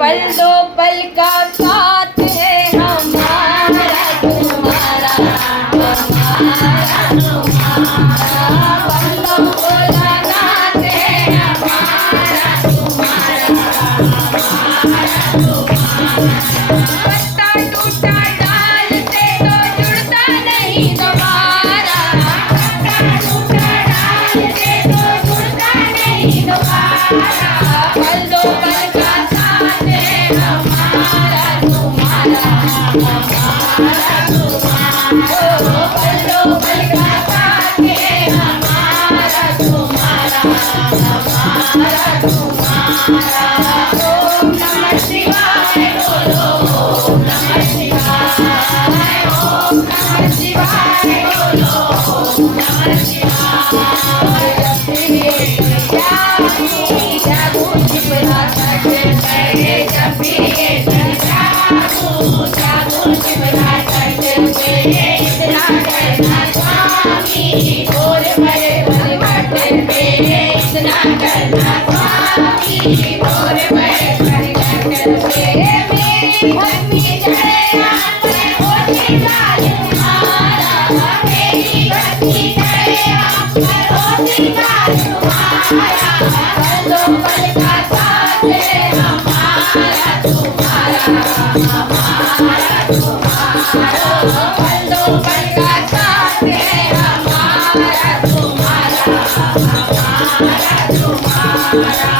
पल दो पल का साथ है हमारा तुम्हारा हमारा तुम्हारा पल दो पल का साथ है हमारा तुम्हारा हमारा तुम्हारा पत्ता टूटा डाल से तो जुड़ता नहीं दोबारा पत्ता टूटा डाल से तो जुड़ता नहीं दोबारा पल दो पल का साथ है हमारा तुम्हारा हमारा तुम्हारा पल दो पल का साथ है हमारा तुम्हारा हमारा तुम्हारा ओम नमः शिवाय बोलो ओम नमः शिवाय ओम नमः शिवाय बोलो ओम नमः शिवाय जागो शिवरा तट पे जब भी जागो शिवरा तट पे इतना करना स्वामी और बड़े बड़े घाट पे इतना करना स्वामी और बड़े बड़े घाट पे मेरी भक्ति चढ़े आंखें होती लाल तुम्हारा मेरी भक्ति चढ़े आंखें होती लाल तुम्हारा पल दो पल का साथ है हमारा तुम्हारा हमारा तुम्हारा पल दो पल का साथ है हमारा तुम्हारा हमारा तुम्हारा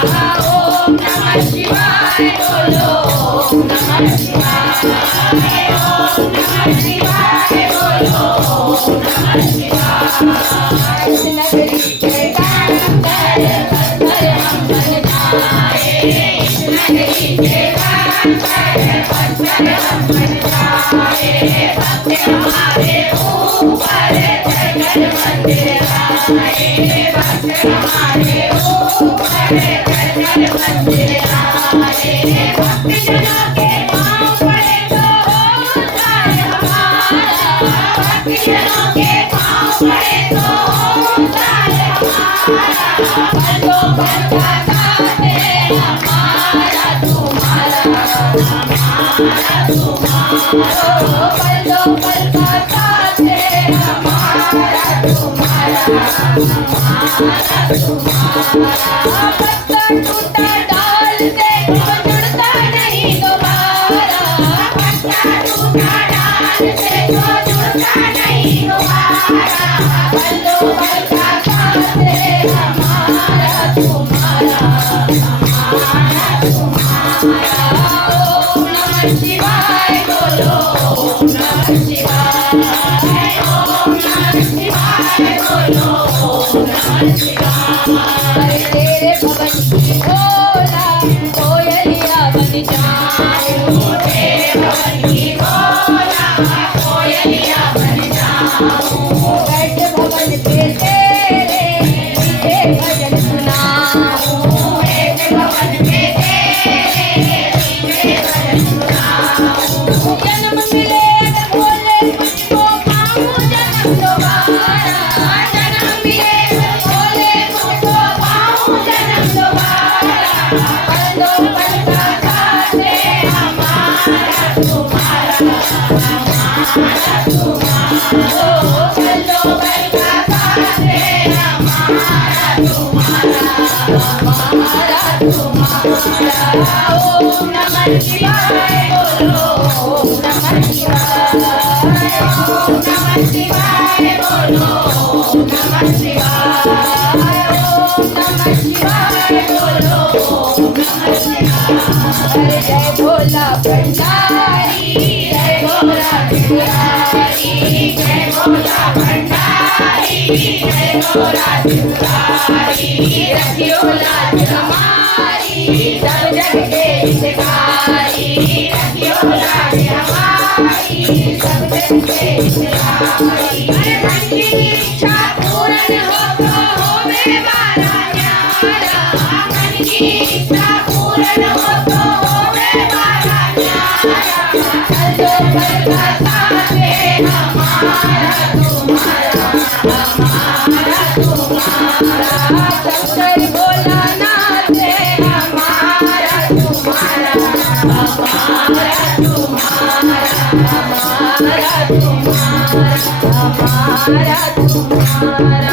ओम नमः शिवाय बोलो ओम नमः शिवाय ओम नमः शिवाय बोलो ओम नमः शिवाय इस नगरी के गान कर हम बन जाए इस नगरी के गान कर हम बन जाए भक्त हमारे ऊपर जगत मंदिर आए भक्त हमारे ऊपर जगत मंदिर आए भक्त जनों के पाँव पड़े तो होता है हमारा भक्त जनों के पाँव पड़े तो होता है हमारा पल दो पल का साथ है हमारा तुम्हारा हमारा तुम्हारा पल दो पल का साथ है हमारा तुम्हारा हमारा तुम्हारा पत्ता टूटा डाल से तो जुड़ता नहीं दोबारा पत्ता टूटा डाल से तो जुड़ता नहीं दोबारा पल दो पल का साथ है हमारा तुम्हारा हमारा तुम्हारा ओम नमः शिवाय बोलो ओम नमः शिवाय ओम नमः शिवाय बोलो ओम नमः शिवाय तेरे भवन की भोला कोयलिया बन जाऊं तेरे भवन की भोला कोयलिया बन जाऊं बैठ भवन पे तेरे मीठे भजन सुनाऊं बैठ भवन पे तेरे मीठे भजन सुनाऊं जन्म मिले न बोले मुझको पाऊं जन्म दोबारा जन्म मिले न बोले मुझको पाऊं जन्म दोबारा पल दो पल का साथ है हमारा तुम्हारा हमारा तुम्हारा पल दो पल का साथ है हमारा तुम्हारा हमारा तुम्हारा ओम नमः शिवाय बोलो ओम नमः शिवाय ओम नमः शिवाय बोलो ओम नमः शिवाय ओम नमः शिवाय बोलो ओम नमः शिवाय जय भोला भंडारी जय भोला त्रिपुरारी जय भोला भंडारी जय भोला त्रिपुरारी रखियो लाज हमारी सब जग के हितकारी रखियो लाज हमारी सब जग के हितकारी मन की इच्छा पूर्ण हो तो होवे मारा न्यारा मन की इच्छा पूर्ण हो तो होवे मारा न्यारा पल दो पल का साथ है हमारा तुम्हारा हमारा तुम्हारा शंकर भोलानाथ है हमारा तुम्हारा हमारा तुम्हारा